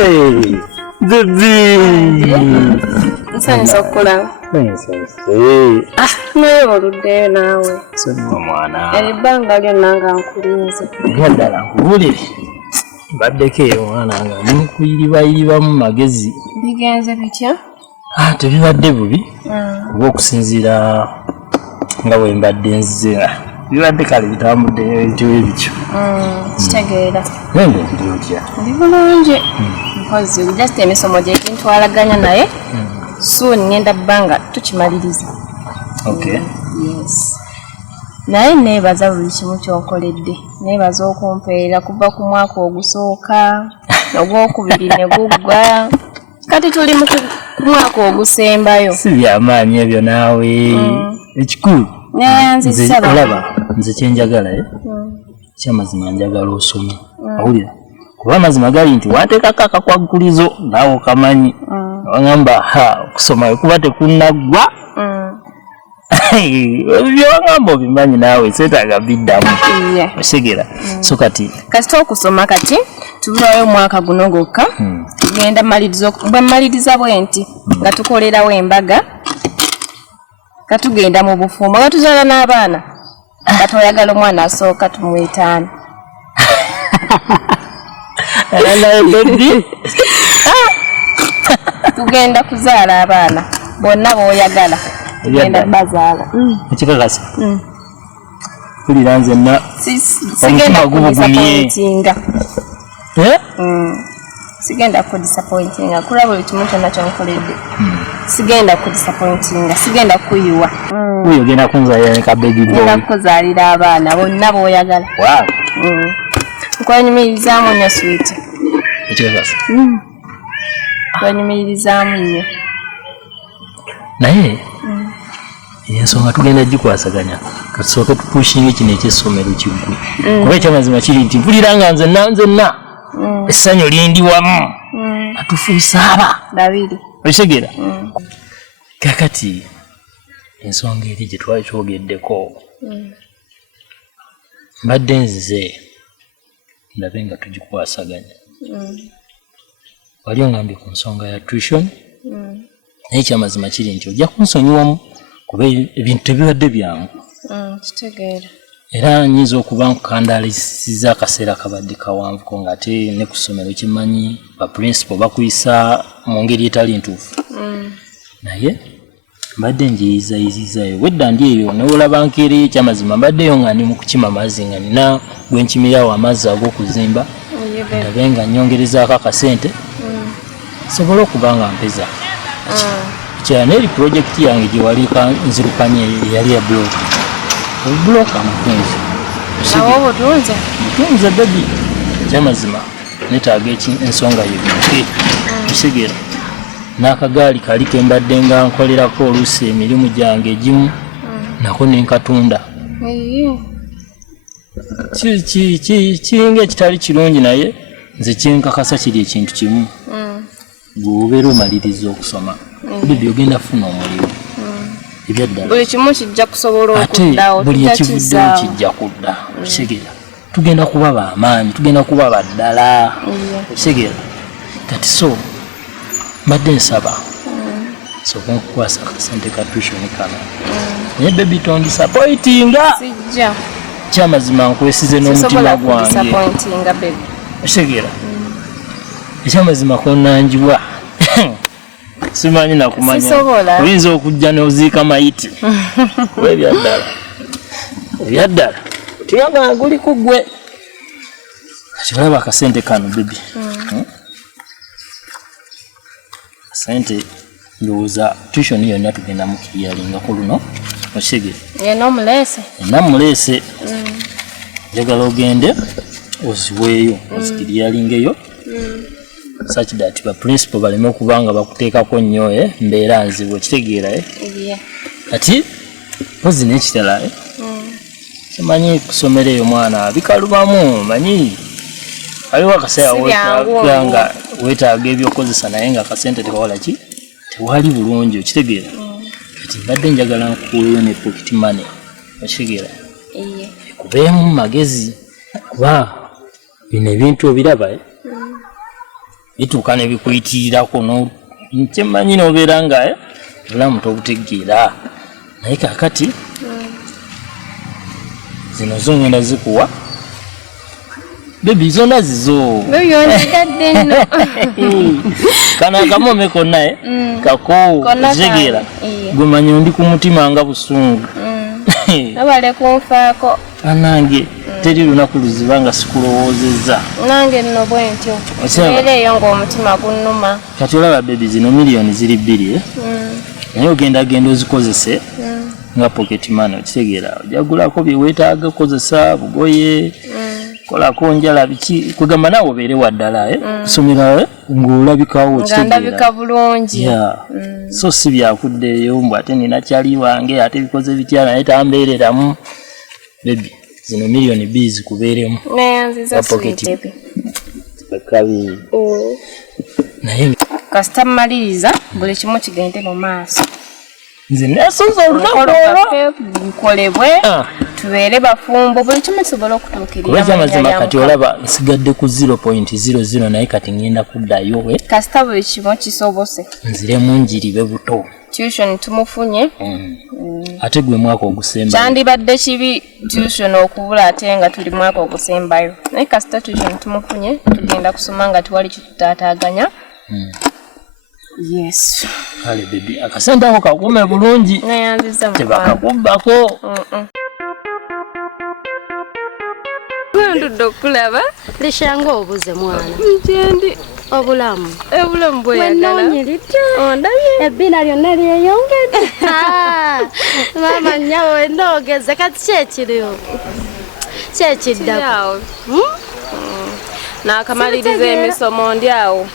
Baby. Nsanyusa okukulaba. Naye oluddeyo naawe. Mwana. Ebbanga lyonna nga nkulinze. Ddala nkubulire. Baddeko eyo mwana nga nkuyiribayiribamu magezi. Bigenze bitya? Tebibadde bubi. Kuba okusinziira nga bwe mbadde nzize. Bibadde kale bitambudde ebintu ebityo. Kitegeera. Nende ndi otya? Ndi bulungi. Mpozi just emisomo gye gintwalaganya naye. Soon ngenda bbanga tukimaliriza. Okay. Yes. Naye neebaza buli kimu ky'okoledde. Neebaza okumpeera kuva ku mwaka ogusooka, ogwokubiri ne guggwa. Kati tuli mu mwaka ogusembayo. Si byamaanyi ebyo naawe. Ekikulu. Nyanzisaba. Olaba nze kyenjagala kyamazima njagala osome. Awulira. Kuba amazima gali nti wateekako akakwagulizo naawe okamanyi. Wangamba okusoma kuba tekunnagwa. Byowangamba obimanyi naawe seetaaga biddamu. Osigera. So kati okusoma kati tubulayo omwaka guno gwokka. Tugenda maliriza bwenti nga tukolerawo embaga. Katugenda mu bufumbo batuzaala n'abaana. Katoyagala omwana asooka tumwetaana. Tugenda kuzaala abaana bonna b'oyagala. Tugenda bazaala. Ekikakasa. Kulira nze na sigenda kudisappointinga. Sigenda kudisappointinga. Kulaba buli kimu kyonna kyonkoledde. Sigenda kudisappointinga. Sigenda kuyiwa. Uyo genda kunzaalira ne kabebi boy. Ngenda kuzaalira abaana bonna b'oyagala. Wow. Nkwanyumirizaamu nnyo sweet. Ekikakasa. Nkwanyumirizaamu nnyo. Naye ensonga tugenda gikwasaganya katusooke tupushinga kino ekyessomero kiggwe. Kuba ekyamazima kiri nti mpulira nga nzenna essanyu lindi wamu atufuusa aba babiri. Okitegeera? Kakati ensonga eri gye twali twogeddeko mbadde nzize ndabe nga tugikwasaganya. Wali ongambye ku nsonga ya tuition. Naye ekyamazima kiri nti ojja kunsonyiwamu kuba ebintu tebibadde byangu. Kitegeera. Era nyiza okuba nkukandaalisiza akaseera kabadde kawanvuko ng'ate ne ku ssomero kimanyi ba principal bakuyisa mu ngeri etali ntuufu. Naye mbadde njiyizayizizayo wedda ndi eyo neolaba nkeereyo ekyamazima mbaddeyo nga ndi mu kukima amazzi nga nina gwe nkimirawo amazzi ag'okuzimba ndabe nga nnyongerezaako akasente sobola okuba nga mpeza. Kyana eri projekiti yange gye wali nzirukanye yali ya blog. Blog amutunzi. Awo obutunze? Mutunze baby. Kyamazima netaaga ensonga y'ebintu. Osigera. N'akagaali kali kembadde nga nkolerako oluusi emirimu gyange egimu nako nenkatunda. Kiringa ekitali kirungi naye nze kyenkakasa kiri ekintu kimu. Bw'obeera omaliriza okusoma bibi ogenda funa omulimu. Ebyaddala buli kimu kijja kusobola okuddawo. Buli ekivuddewo kijja kudda. Okitegera. Tugenda kuba b'amaanyi, tugenda kuba baddala. Okitegera. Kati so mbadde nsaba sooka nkukwasa akasente ka tuition kano. Naye baby tondisappointinga. Sijja. Kyamazima nkwesize n'omutima gwange. Disappointinga baby. Okitegera. Ekyamazima konnanjiwa. Simanyi nakumanya. Oyinza okujja n'oziika mayiti. Ebyaddala. Ebyaddala. Tuyagala guli ku ggwe. Kati olaba akasente kano baby. Sente ndowooza tuition yonna tugenda mu kiyalinga ku luno. Okitegera. Yena omuleese. Namuleese. Njagala ogende oziweeyo ozikiriyalingeyo. Such that ba principal baleme okubanga bakuteekako nnyo mbeera nzibu. Okitegeera kati pozi n'ekitala kimanyi kusomera eyo mwana bikalubamu manyi waliwo akaseera nga weetaaga ebyokozesa naye nga akasente tewawola ki tewali bulungi. Okitegeera kati mbadde njagala nkuweeyo ne pocket money. Okitegeera kubeemu magezi kuba bino ebintu obiraba bituuka ne bikuyitirirako nkyemmanyi n'obeera nga obulamu tobutegeera naye kaakati zino zongenda zikuwa bebi zonna zizo kana akamome konna kako kitegeera gwe manyi ndi ku mutima nga busungu abale kunfaako anange teri lunaku luziba nga sikulowoozezza nange nno bwentyo era eyo ng'omutima gunnuma kati olaba bebi zino miliyoni ziri 2 naye ogenda ozikozese nga pocket money okitegeera ojagulako bye weetaaga okozesa bugoye kolako njala biki kugamba naawe obeere waddala kusomera ng'olabikawo okitegeera bulungi so si byakuddeeyo mbw ate nina kyali wange ate bikoze bitya naye tambeereramu bebi zino miliyoni 2 zikubeeremu neyanziza sweet kabi naye kasita mmaliriza buli kimu kigende mu maaso nze nesunza olunaku lukolebwe tubeere bafumbo buli kimu kisobola okutuukirira amazima kati olaba nsigadde ku 0.00 naye kati ngenda kuddayo kasita buli kimu kisobose nziremu njiribe buto tuition tumufunye ate gwe mwaka ogusembayo kyandibadde kibi tuition okubula ate nga tuli mwaka ogusembayo naye kasita tuition tumufunye tugenda kusoma nga tiwali kitutaataaganya yes kale bebi akasente ako kakume bulungi neyanziza tebakakubbako ndudde okulaba lishanga obuze mwana nkyendi obulamu bweyagalaononyiridde ondabye ebbina lyonna lyeyongedde mama nyawe ndogeze kati kyekiriwo kyekiddaku nakamaliriza emisomo ndi awo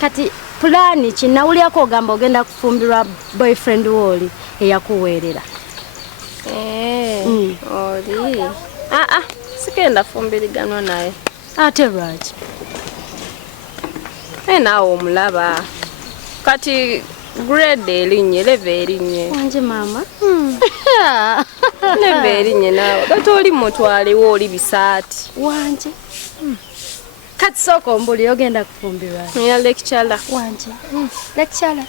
kati pulani kinawulyako ogamba ogenda kufumbirwa boyfriend wooli eyakuweerera oli sikenda fumbiriganwa naye ate lwaki naawe omulaba kati grade erinye leve erinye wanje mama leve erinye naawe kati oli mutwalewo oli bisaati wanje kati sooka ombuli ogenda kufumbirwa nina lecturer wanje lecturer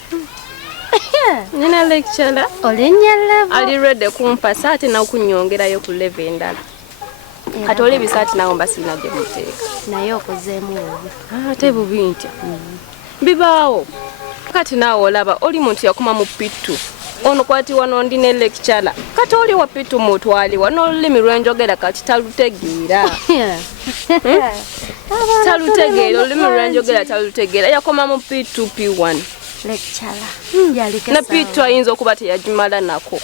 nina lecturer olinnya level ali ready kumpa saati n'okunyongerayo ku level endala kati oli bisaati nawe mba sirina gye muteeka naye okozeemu obi ate bubi ntya bibaawo kati naawe olaba oli muntu yakoma mu pitu ono kwati wano ndi ne lecturer kati oli wa pitu mutwaliwa n'olulimi lwenjogera kati talutegeera talutegeera olulimi lwenjogera talutegeera yakoma mu pitu P1 lecturer ne pitu ayinza okuba teyagimala nako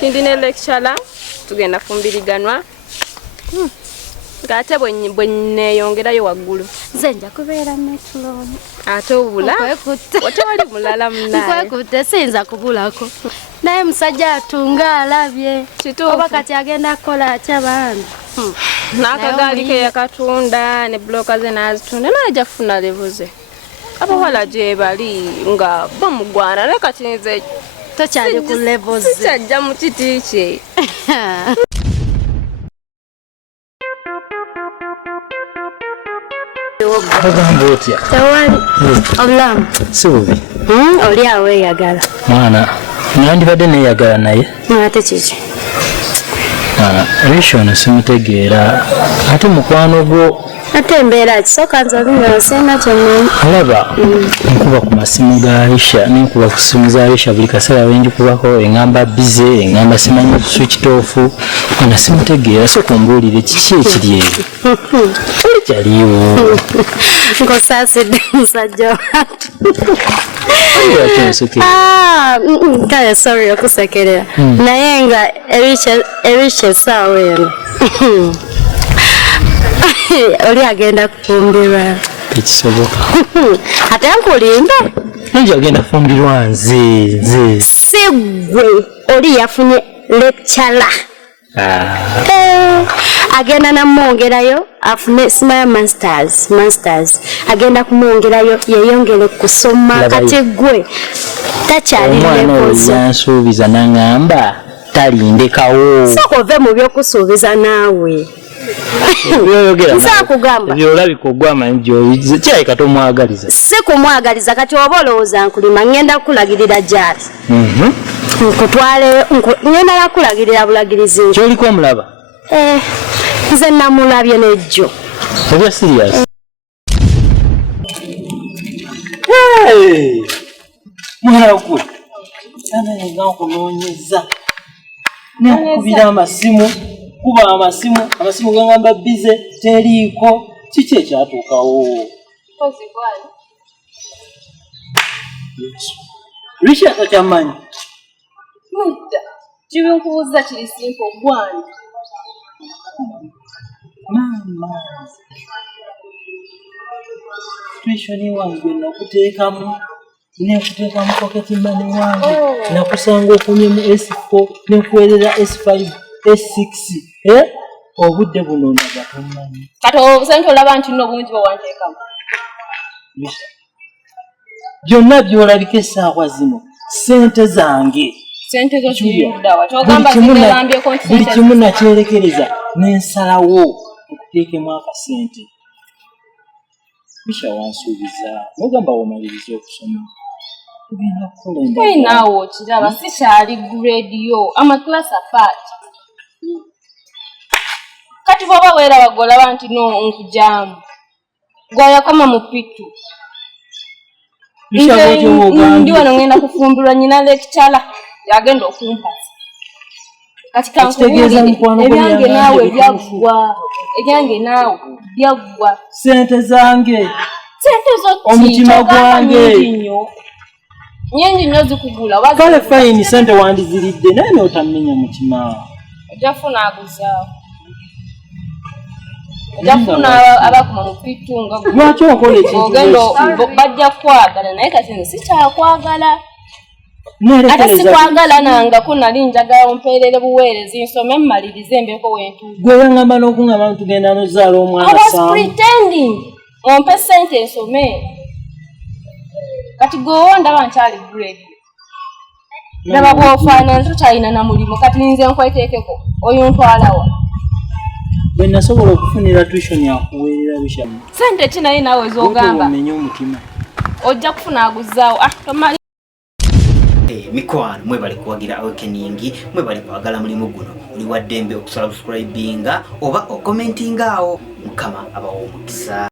tindi ne lecturer tugenda fumbiriganwa ng'ate bwe neeyongerayo waggulu nze nja kubeera metuloni ate obula otewali mulala munaye nkwekutte siyinza kubulako naye musajja atunga alabye oba kati agenda kukola atya bambi n'akagaali ke yakatunda ne buloka ze n'azitunda n'ajja kufuna levuze abawala gye bali nga bamugwana naye kati nze tokyali ku levoze sikyajja mu kiti kye ogamba otya tewali obulamu si bubi oli awo eyagala mwana nandibadde neeyagala naye ate kiki Risho ono simutegeera ate mukwano gwo ate embeera kisooka nze olunga sina kyemmanyi olaba nkuba ku masimu ga Aisha nenkuba ku simu za Aisha buli kaseera wenjikubako eŋŋamba bize eŋŋamba simanyi switched off ona simutegeera so kumbuulire kiki ekiri eyo oli kyaliwo nkosaasidde musajja wantu kale sorry okusekerera naye nga ebica essaawa eno oli agenda kufumbirwa tekisoboka ate nkulimbe nonja agenda kufumbirwa nze si gwe oli yafunye lecturer agenda namwongerayo afune simaya masters agenda kumwongerayo yeyongere kusoma kati gwe takyali lekozo yansuubiza naŋŋamba talindekawo sooka ove mu byokusuubiza naawe Nsa kugamba. Byolabika ogwama njo. Kya ikatomwagaliza. Si kumwagaliza kati obolooza nkulima ngenda kulagirira jali. Nkutwale ngenda nakulagirira bulagirizi. Kyoliko omulaba? Nze namulabye nejjo. Obya serious? Mwana gwe. Ana nga nkunoonyeza. Nakubira amasimu. Kuba amasimu gangamba bize teriiko kiki ekyatuukawo. Kozi gwali. Richard akyamanyi. Mwita. Kibinkubuuza kiri simple gwani. Mama. Situation wange nakuteekamu. Nekuteekamu pocket money wange. Nakusanga okunye mu S4 nekuweerera S5. S6 obudde buno nagatommanyi kati obusente olaba nti nno bungi bwewanteekamu byonna byolabika essaawa zino ssente zange sente zo kiyudawa kyogamba ziberambyeko nti buli kimu nakyerekereza n'ensalawo okuteekemu akasente bisha wansuubiza nogamba womaliriza okusoma tugenda kukola naawe okiraba sikyali grade yo amaclass apart kati baba wera bagola bantu no nkujamu gwaya kama mupitu ndi wano ngenda kufumbirwa nyina lecture yagenda okumpasa kati kankutegeza ebyange naawe byagwa ebyange naawe byagwa sente zange sente zo omutima gwange nyingi nnyo zikugula kale fine sente wandiziridde naye n'otamenya mutima ojafuna aguzaawo ojafuna abakuma mupitu nga lwaki okola ekintu ogendo bajja kwagala naye kati nze sikyakwagala ate sikwagala nanga ko nali njagala ompeerere buweerezi nsome mmalirize embeeko wentu gwe wengamba n'okungamba tugenda nozaala omwana samu pretending ompe sente nsome kati gwe ndaba nkyali grade ndaba bw'ofaanana tokyalina na mulimu kati nze nkweteekeko oyo ntwalawa bwe nasobola okufunira tuition akuweerera bishamu sente ki naye naawe z'ogamba omenye omutima ojja kufuna aguzaawo tomali mikwano mwebali kuwagira awakeningi mwebali kwagala mulimu guno oli waddembe okusubscribinga oba okomentinga awo mukama abawo omukisa